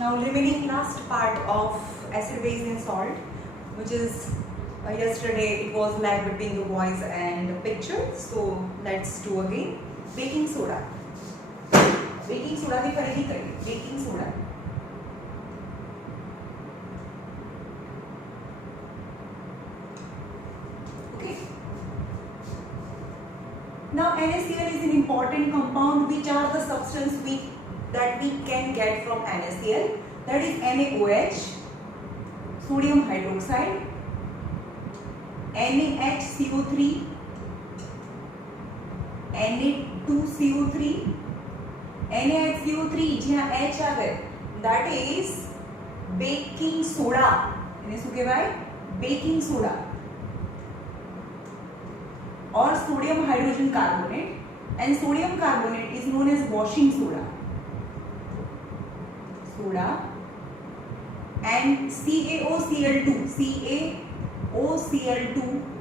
Now remaining last part of acid, base and salt, which is yesterday it was lag between the voice and picture. So let's do again. Baking soda. Baking soda की फरीदी करिए. Baking soda. Okay. Now NaCl is an important compound. Which are the substance that we can get from NaCl? That is NaOH, sodium hydroxide, NaHCO3, Na2CO3, NaHCO3 જ્યાં H આવે that is baking soda. એને શું કહેવાય? Baking soda. Or sodium hydrogen carbonate, and sodium carbonate is known as washing soda. And CaOCl2,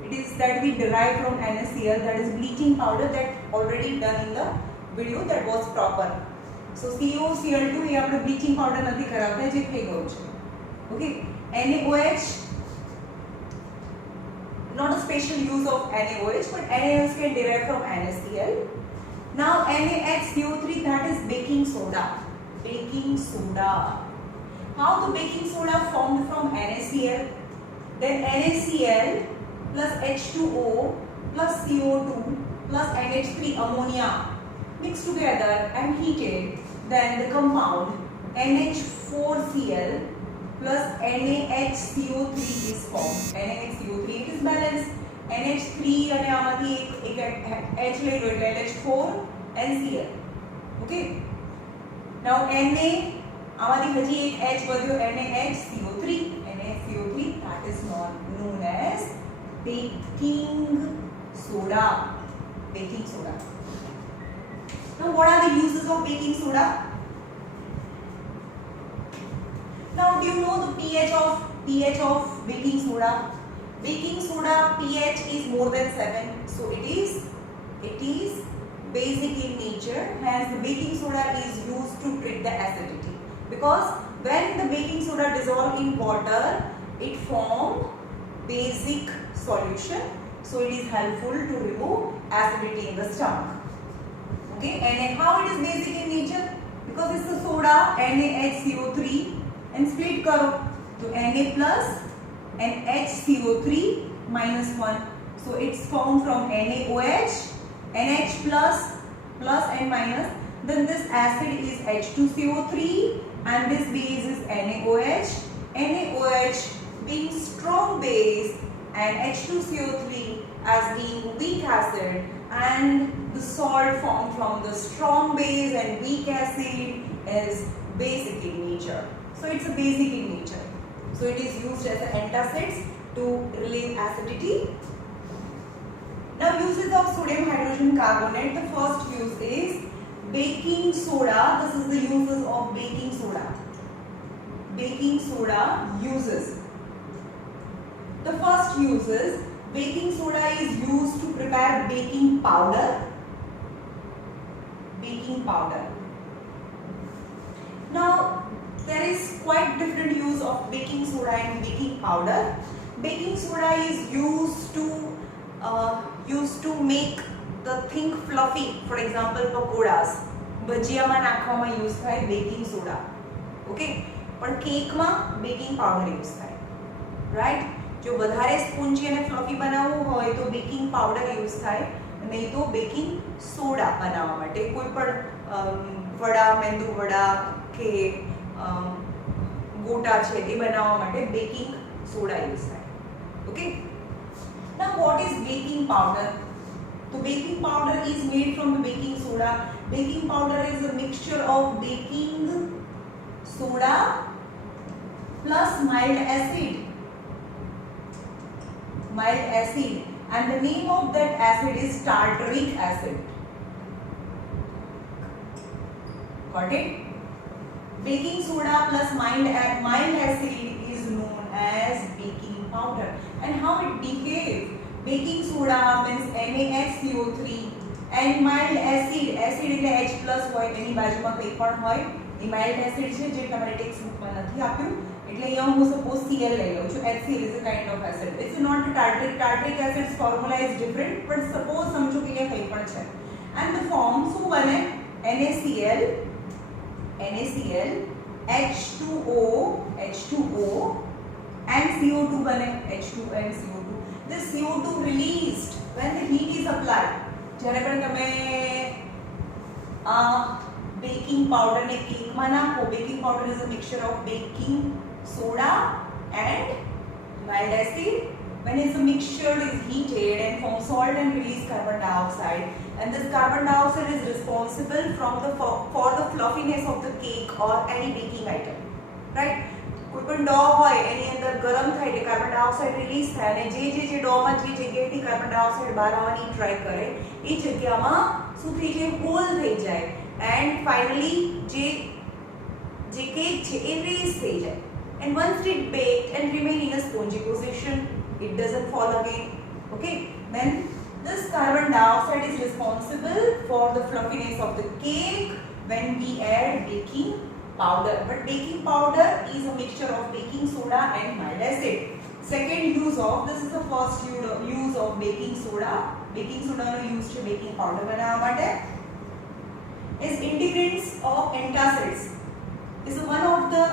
it is that we derive from NaCl, that is bleaching powder, that already done in the video, that was proper. So CaOCl2 ये आपने bleaching powder नहीं कराते हैं, जे થઈ ગયું છે. Okay, NaOH, not a special use of NaOH, but NaOH can derive from NaCl. Now NaHCO3, that is baking soda. Baking soda. How the baking soda formed from NaCl? Then NaCl plus H2O plus CO2 plus NH3 ammonia mixed together and heated. Then the compound NH4Cl plus NaHCO3 is formed. NaHCO3 it is balanced. NH3 અને આમાંથી એક H લઈ લો એટલે NH4 and Cl. Okay. Now Na આમાંથી હજી એક H વધ્યો NaHCO3. NaHCO3 that is known as baking soda. Baking soda. Now what are the uses of baking soda? Now do you know the pH of baking soda? Baking soda pH is more than 7, so it is basic in nature. Hence the baking soda is used to treat the acidity, because when the baking soda dissolved in water, it formed basic solution, so it is helpful to remove acidity in the stomach. Okay, and how it is basic in nature? Because it's a soda, NaHCO3, and split karo, so Na plus and HCO3 minus 1, so it's formed from NaOH, NH plus and minus. Then this acid is H2CO3 and this base is NaOH. NaOH being strong base and H2CO3 as being weak acid, and the salt formed from the strong base and weak acid is basic in nature. So it's a basic in nature. So it is used as an antacid to relieve acidity. Now uses of sodium hydrogen carbonate. The first use is baking soda. This is the uses of baking soda. Baking soda uses. The first uses, baking soda is used to prepare baking powder. Baking powder. Now there is quite different use of baking soda and baking powder. Baking soda is used to make the thing fluffy. For example, pakoras. ભજીયામાં નાખવામાં use થાય baking soda. Okay, પણ કેકમાં baking powder use થાય. Right? જો વધારે spongy અને fluffy બનાવવું હોય તો બેકિંગ પાવડર યુઝ થાય, નહીં તો બેકિંગ સોડા બનાવવા માટે. કોઈ પણ વડા, મેંદુ વડા કે ગોટા છે એ બનાવવા માટે બેકિંગ સોડા યુઝ થાય. Okay. Now what is baking powder? So baking powder is made from the baking soda. Baking powder is a mixture of baking soda plus mild acid. Mild acid, and the name of that acid is tartaric acid. Got it? Baking soda plus mild acid is known as baking powder. And how it behaves? Baking soda means NaHCO3 and mild acid એટલે H+ હોય, એની બાજુમાં કંઈ પણ હોય ઇમાઇલ્ડ acid છે જે તમારે text બુકમાં નથી આપ્યું એટલે અહીંયા હું સપોઝ Cl લઈ લઉં છું. HCl is a kind of acid. It's not a tartaric. Tartaric acid's formula is different, but suppose સમજો કે અહીંયા કંઈ પણ છે. And the form શું બને? NaCl, H2O and CO2 બને. H2 and CO2. This CO2 released when the heat is applied. જ્યારે પણ તમે baking powder ને કેકમાં નાખો, baking powder is a mixture of baking soda and mild acid. When it's a mixture is heated and forms salt and release carbon dioxide, and this carbon dioxide is responsible for the fluffiness of the cake or any baking item, right? કોઈ પણ ડો હોય એની અંદર ગરમ થાય એટલે carbon dioxide release થાય અને જે ડોમાં જે જગ્યાએથી કાર્બન ડાયોક્સાઇડ બહાર આવવાની ટ્રાય કરે એ જગ્યામાં શું થઈ જાય? હોલ થઈ જાય and finally જે કેક છે એ રેઝ થઈ જાય. And once it baked and remain in a spongy position, it doesn't fall again. Okay, then this carbon dioxide is responsible for the fluffiness of the cake when we add baking powder. But baking powder is a mixture of baking soda and mild acid. Second use of, this is the first use of baking soda. Baking soda no use to baking powder બનાવવા માટે is integrants of antacids. Is one of the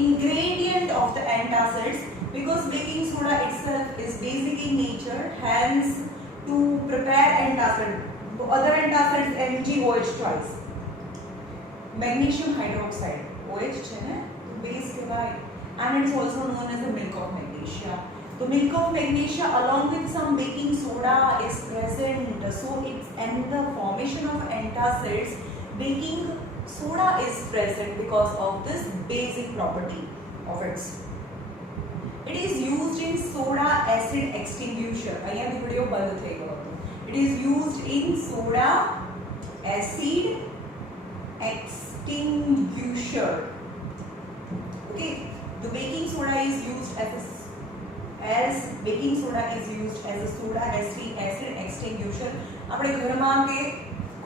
ingredient of the antacids, because baking soda itself is basic in nature, hence to prepare antacid, other antacids MgOH twice. Magnesium hydroxide, OH છે ને base કહેવાય, and it's also known as the milk of magnesia. The milk of magnesia along with some baking soda is present, so it's in the formation of antacids. Baking soda is present because of this basic property of its. It is used in soda acid extinguisher. અહીંયા video બંધ થઈ ગયો હતો. It is used in soda acid extinguisher. Okay, the baking soda is used as a soda acid extinguisher. આપણે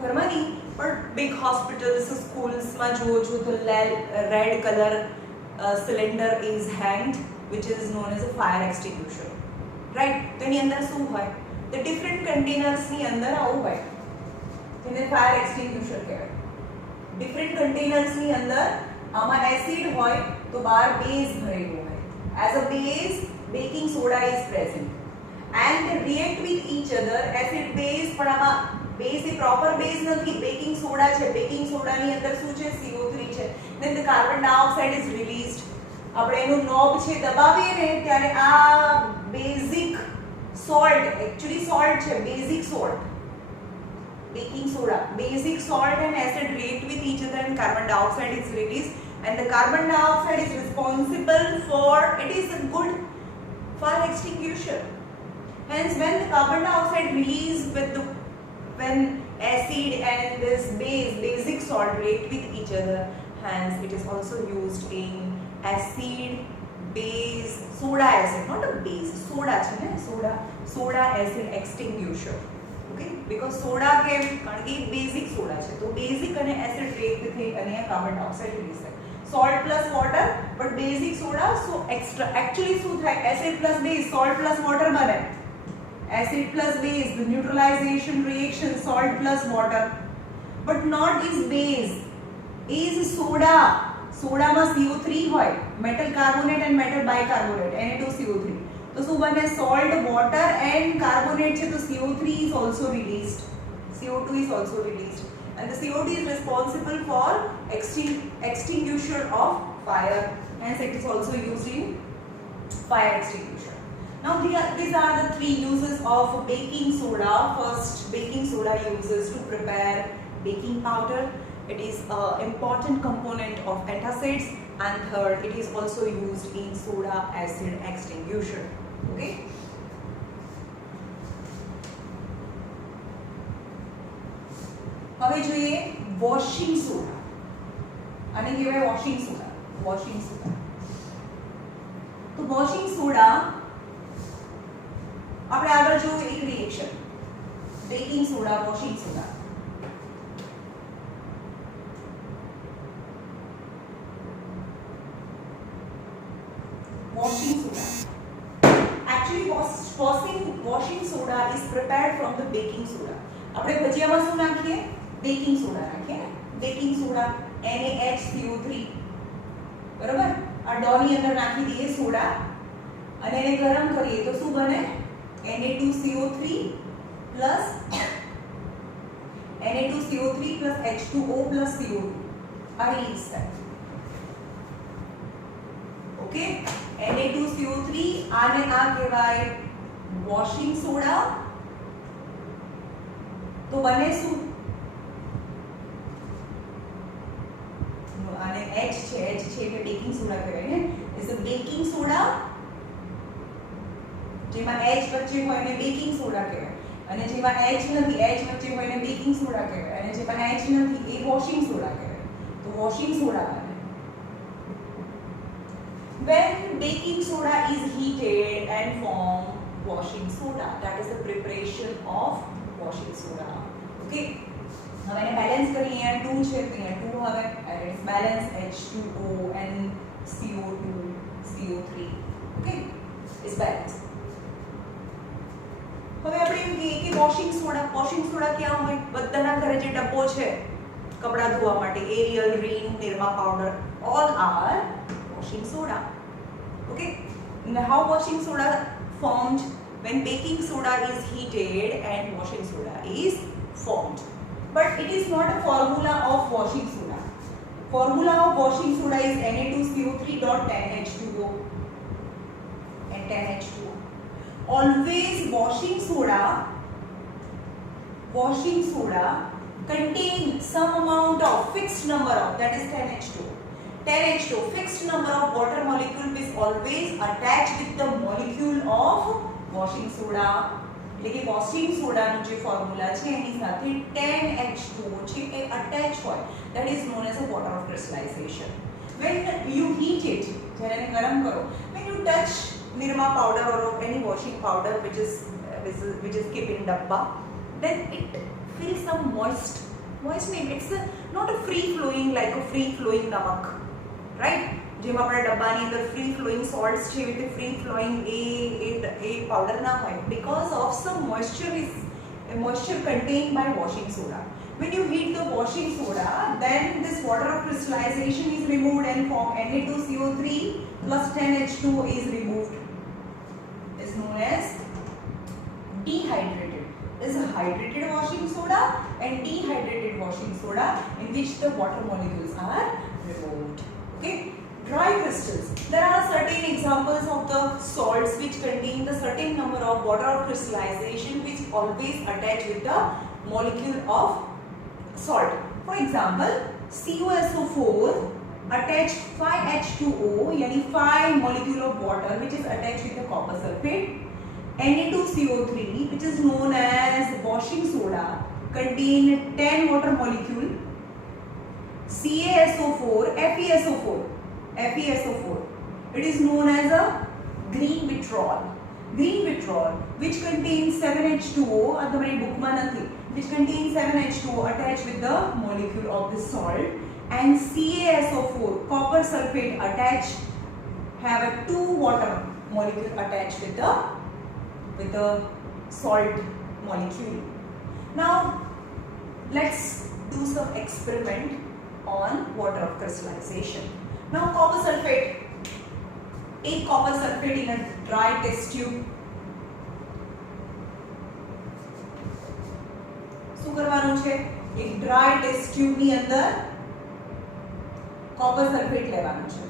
ઘરમાં નહીં પણ big hospitals, schools માં જોવો છો તો red color cylinder is hanged, which is known as a fire extinguisher, right? તો એની અંદર શું હોય? the different containers ની અંદર આવું હોય તેને fire extinguisher કહેવાય. different containers ની અંદર આમાં એસિડ હોય તો બહાર બેઝ ભરેલું હોય. as a base baking soda is present and they react with each other. acid base પણ આમાં બેઝ એ પ્રોપર બેઝ નથી, બેકિંગ સોડા છે. બેકિંગ સોડાની અંદર શું છે? CO3 છે. then the carbon dioxide is released. આપણે એનું નોબ છે દબાવીએ ને ત્યારે આ બેઝિક સોલ્ટ, एक्चुअली સોલ્ટ છે, basic salt, baking soda, basic salt and acid react with each other and carbon dioxide is released, and the carbon dioxide is responsible for, it is a good fire extinguisher. Hence when the carbon dioxide released when acid and this basic salt react with each other, hence it is also used in acid base soda acid, not a base, soda છે ને, soda acid extinguisher. Okay, because soda કેમ? કારણ કે basic soda છે તો basic અને acid react થઈ અને આ કાર્બન ડાયોક્સાઇડ રિલીઝ થાય. salt plus water, but basic soda, so extra actually શું થાય? acid plus base, salt plus water બને. acid plus base, the neutralization reaction, salt plus water, but not is base, is soda. સોડામાં CO3 હોય, metal carbonate and metal bicarbonate, Na2CO3. તો શું બને? salt, water and carbonate છે તો CO3 is also released, CO2 is also released, and the CO2 is responsible for extinguisher of fire, hence it is also used in fire extinguisher. Now these are the three uses of baking soda. First, baking soda uses to prepare baking powder. It is an important component of antacids, and third, it is also used in soda acid extinguisher. Okay. હવે જોઈએ washing soda. આને કહેવાય washing soda. તો washing soda આપણે આગળ જોયું એક reaction, baking soda, washing soda. washing soda is prepared from the baking soda. આપણે ભજીયામાં શું નાખીએ? બેકિંગ સોડા નાખીએ ને, બેકિંગ સોડા NaHCO3 બરાબર. આ ડોની અંદર નાખી દઈએ સોડા અને એને ગરમ કરીએ તો શું બને? Na2CO3 plus H2O plus CO2 આ રીલીઝ થાય. ઓકે, Na2CO3 આને આ કહેવાય વોશિંગ સોડા. તો બને શું? આને H છે એટલે બેકિંગ સોડા કહેવાય ને. Is a baking soda. જેમાં H વચ્ચે હોય ને બેકિંગ સોડા કહેવાય, અને જેમાં H નથી, H વચ્ચે હોય ને બેકિંગ સોડા કહેવાય, અને જેમાં H નથી એ વોશિંગ સોડા કહેવાય. તો વોશિંગ સોડા બને. When baking soda is heated and form washing soda, that is the preparation of washing soda. Okay, હવે એને બેલેન્સ કરીએ. અહીંયા 2 છે તો અહીંયા 2 આવે, and it's balance H2O and CO2 CO3. Okay, it's balanced. હવે આપણે એમ કહીએ કે વોશિંગ સોડા ક્યાં હોય? બધાના ઘરે જે ડબ્બો છે કપડા ધોવા માટે, Ariel, Rin, Nirma powder, all are washing soda. Okay, now how washing soda formed? When baking soda is heated and washing soda is formed. But it is not a formula of washing soda. Formula of washing soda is Na2CO3.10H2O and 10H2O. Always washing soda contain some amount of fixed number of, that is 10H2O. 10H2O, fixed number of water molecule is always attached with the molecule of washing soda. એટલે કે washing સોડાનું જે formula છે એની સાથે 10H2O છે એ attach હોય. that is known as a water of crystallization. when you heat it, જ્યારે એને ગરમ કરો, when you touch Nirma powder or any washing powder which is kept in dabba, then it feels some moist name. It's not a free flowing like a free flowing namak, right? જેમ આપણા ડબ્બાની અંદર free flowing salts છે એટલે free flowing a powder ના હોય, because of some moisture contained by washing soda. When you heat the washing soda, then this water of crystallization is removed and form Na2CO3 plus 10H2O is removed. Is known as dehydrated. There is a hydrated washing soda and dehydrated washing soda in which the water molecules are removed. Okay, dry crystals. There are certain examples of the salts which contain the certain number of water of crystallization which always attach with the molecule of salt. For example, CuSO4 attach 5H2O, yani 5 molecule of water which is attached with the copper sulfate. Na2CO3 which is known as washing soda contain 10 water molecule. CaSO4, FeSO4, it is known as a green vitriol which contains 7H2O, which contains 7H2O attached with the molecule of the salt, and CaSO4, copper sulfate attached, have a 2 water molecule attached with the salt molecule. Now let's do some experiment on water of crystallization. Now copper sulfate, एक copper sulfate in a dry test tube. શું કરવાનું છે? એક dry test tube ની અંદર copper sulfate લેવાનું છે.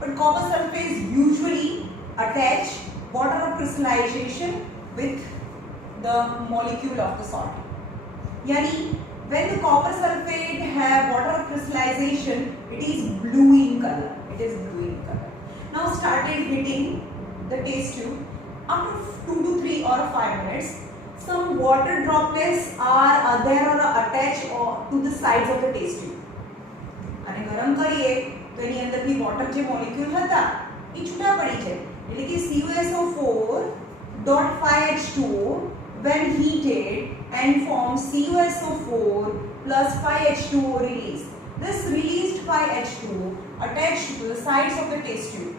But copper sulfate usually attach water of crystallization with the molecule of the salt. Yani when the copper sulfate have water of crystallization, it is blue in color. Now started hitting the test tube. After 2 to 3 or 5 minutes, some water droplets are there or attached to the sides of the test tube. અને ગરમ કરીએ તો એની અંદરથી water જે molecule હતા એ છૂટા પડી જાય. એટલે કે CuSO4.5H2O when heated and forms CuSO4 plus 5H2O release. This released 5H2O attached to the sides of the test tube.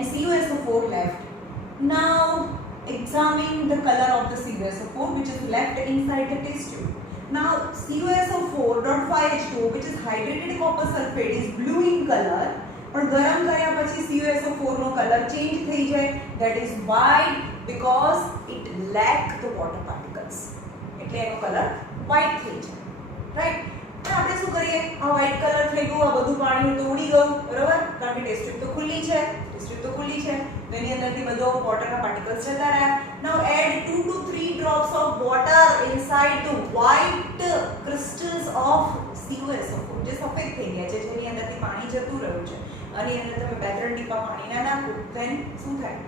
and CuSO4 left. Now examine the color of the CuSO4 which is left inside the test tube. Now CuSO4.5H2O which is hydrated copper sulfate is blue in color, પણ ગરમ કર્યા પછી CuSO4 નો colour change થઈ જાય, that is white because it lack the water particles, એટલે એનો colour white થઈ જાય, રાઈટ. આપણે શું કરીએ, આ white કલર થઈ ગયું, આ બધું પાણી તો ઉડી ગયું, બરાબર, કારણ કે ટેસ્ટ ટ્યુબ તો ખુલ્લી છે, તો એની અંદરથી બધો વોટરના પાર્ટિકલ્સ જતા રહ્યા. Now add 2 to 3 drops of water inside the white crystals of CuSO4 જે સફેદ થઈ ગયા છે, જેની અંદરથી પાણી જતું રહ્યું છે, અને અંદર તમે 2-3 ટીપા પાણીના નાખો, then શું થાય?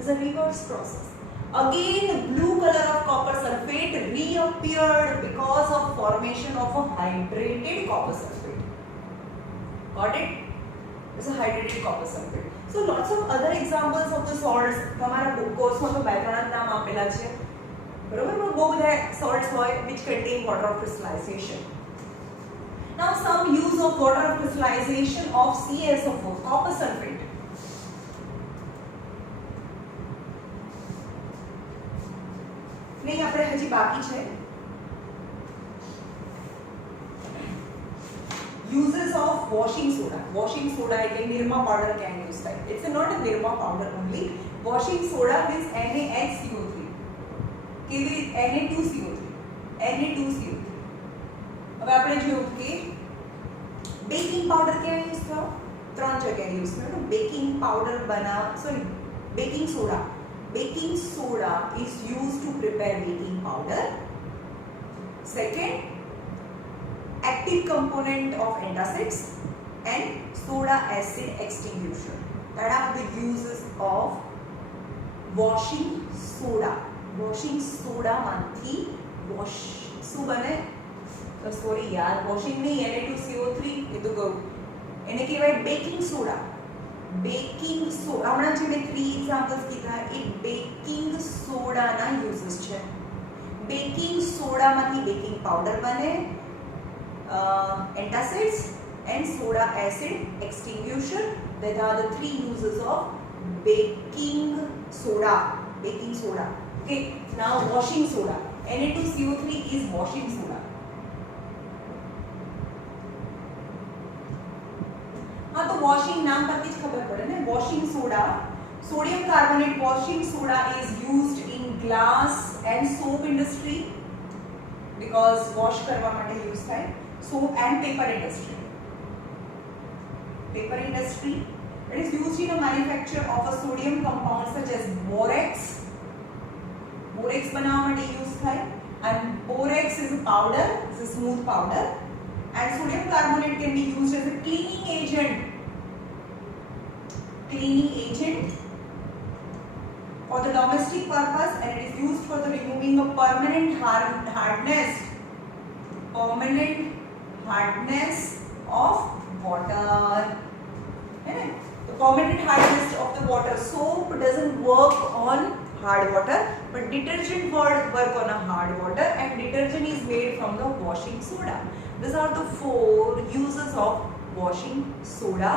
Is a reverse process. Again the blue color of copper sulfate reappeared because of formation of a hydrated copper sulfate. Got it? It's a hydrated copper sulfate. So lots of other examples of the salts તમારા book કોર્સમાં તો 2-3 નામ આપેલા છે, બરોબર. બહુ બધા salts હોય which contain water of crystallization. Now some use of water of crystallization of CaSO4 copper sulfate. नहीं આપણે હજી બાકી છે. Uses of washing soda. Washing soda એટલે નિરમા પાવડર can use થાય. It's not a Nirma powder only. Washing soda means NaHCO3. કેવી Na2CO3. Na2CO3. હવે આપણે જોયું કે બેકિંગ પાવડર ક્યાં યુઝ થયો? 3 જગ્યાએ યુઝ થયો. Baking powder baking soda. Baking soda is used to prepare baking powder. Second, active component of antacids and soda acid extinguisher. That are the uses of washing soda. Washing soda manthi wash શું બને? Sorry યાર, washing નહીં, Na2CO3 એ તો ગયું, એને કહેવાય baking soda. Baking soda, હમણાં જે મેં 3 એક્ઝામ્પલ્સ કીધા એ બેકિંગ સોડાના યુઝેસ છે. બેકિંગ સોડામાંથી બેકિંગ પાવડર બને, antacids and soda acid extinguisher. That are the 3 uses of baking soda. Baking soda. Okay, now washing soda. Na2CO3 is washing soda. हाँ तो washing नाम परથી જ ખબર પડે ને. Washing soda, sodium carbonate washing soda is used in glass and soap industry because wash કરવા માટે use થાય. Soap and paper industry. Paper industry, it is used in a manufacture of a sodium compound such as borax. Borax બનાવવા માટે use થાય, and borax is a powder, is a smooth powder. And sodium carbonate can be used as a cleaning agent for the domestic purpose, and it is used for the removing of permanent hardness of water. The permanent hardness of the water. Soap doesn't work on hard water, but detergent work on a hard water, and detergent is made from the washing soda. These are the 4 uses of washing soda.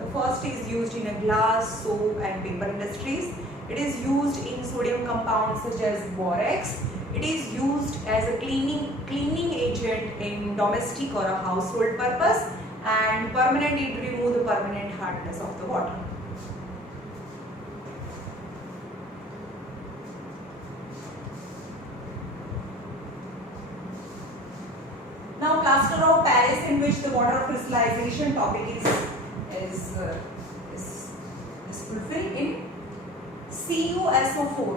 The first is used in a glass, soap and paper industries. It is used in sodium compounds such as borax. It is used as a cleaning agent in domestic or a household purpose, and permanent it remove the permanent hardness of the water. Now plaster of Paris, in which the water of crystallization topic is fulfilled in CuSO4.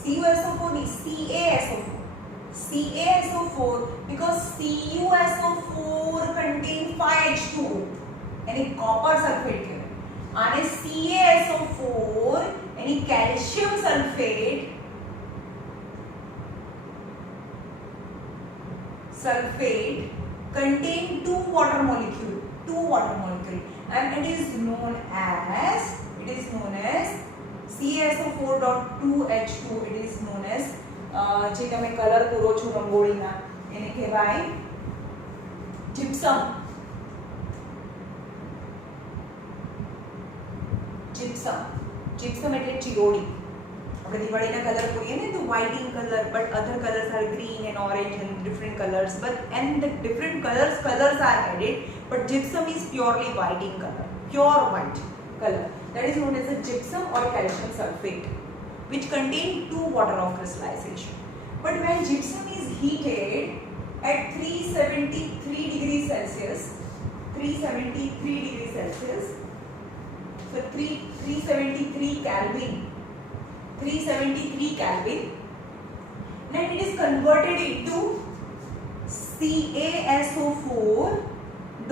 CuSO4 is CaSO4. CaSO4 because CuSO4 contains 5H2O and a copper sulfate here. And CaSO4 and a calcium sulfate contain 2 water molecule, and it is known as CaSO4.2H2. It is known as જે તમે colour પૂરો છો રંગોળીના એને કહેવાય gypsum. gypsum એટલે ચિરોડી. આપણે દિવાળીના colour બોલીએ ને તો white in color, but other colors are green and orange and different colors, and the different colors are added, but gypsum is purely white in color, pure white color. That is known as a gypsum or calcium sulfate, which contain 2 water of crystallization. But when gypsum is heated at 373 degrees Celsius, so 373 Kelvin, then it is converted into CaSO4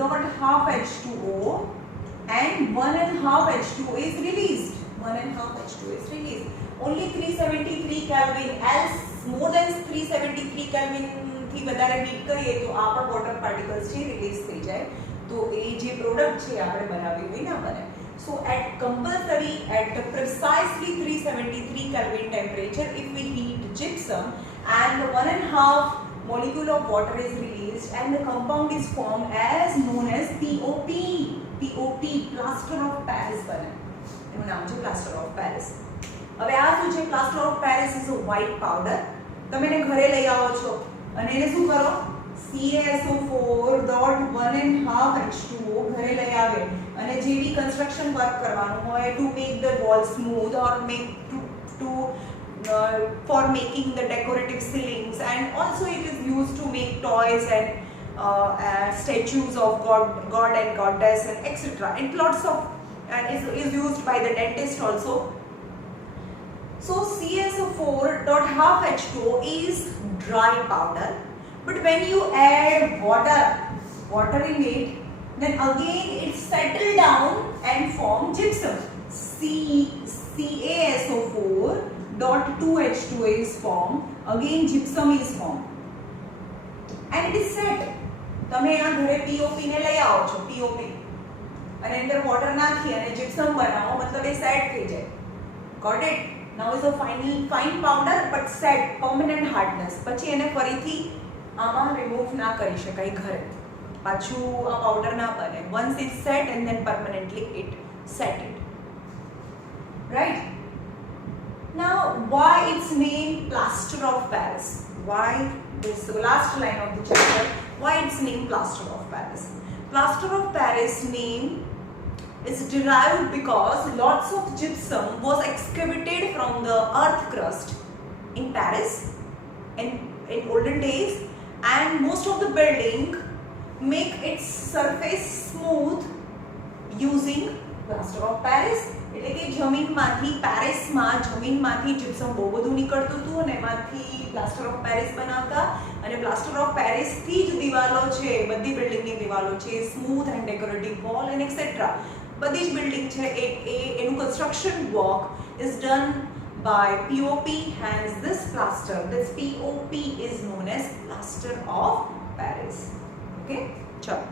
dot half H2O, and 1.5 H2O is released. Only 373 Kelvin, else more than 373 Kelvin થી વધારે heat કરીએ તો આ પણ water particles છે release થઈ જાય, તો એ જે પ્રોડક્ટ છે આપણે બનાવી હોય ના બને. So at compulsory at precisely 373 Kelvin temperature, if we heat gypsum and 1.5 molecule of water is released and the compound is formed as known as POP, plaster of Paris બને. એનું નામ છે plaster of Paris. હવે આ શું છે? plaster of Paris is a white powder. તમે એને ઘરે લઈ આવો છો અને એને શું કરો? CaSO4 dot 1.5 H2O ઘરે લઈ આવે અને જે બી કન્સ્ટ્રક્શન વર્ક કરવાનું હોય to make the wall smooth or for making the decorative ceilings, and also it is used to make toys and statues of god and goddess and etc. and lots of is used by the dentist also. So CaSO4 dot half H2O is dry powder, but when you add water in it, then again it settle down and form gypsum. CaSO4 dot 2 H2O is formed, again gypsum is formed, and it is set. તમે આ ઘરે POP ને લઈ આવો છો, POP અને અંદર water નાખી અને gypsum બનાવો, મતલબ એ સેટ થઈ જાય. Got it? Now is a fine powder but set, permanent hardness. પછી એને ફરીથી આમાં રિમૂવ ના કરી શકાય ઘરે, પાછું આ પાવડર ના બને. Once it's set and then permanently it settled. Right? Now why its name plaster of Paris? Why this last line of the chapter? Why its name plaster of Paris? Plaster of Paris name is derived because lots of gypsum was excavated from the earth crust in Paris in olden days, and most of the building make its surface smooth using plaster of Paris. એટલે કે જમીનમાંથી gypsum બહુ બધું નીકળતું હતું અને એમાંથી plaster of Paris બનાવતા, અને પ્લાસ્ટર ઓફ પેરિસ થી જ દિવાલો છે, બધી બિલ્ડિંગની દિવાલો છે smooth and decorative wall and et cetera બધી જ બિલ્ડિંગ છે એનું construction work is done by POP, hence this POP is known as plaster of Paris. Okay, chalo.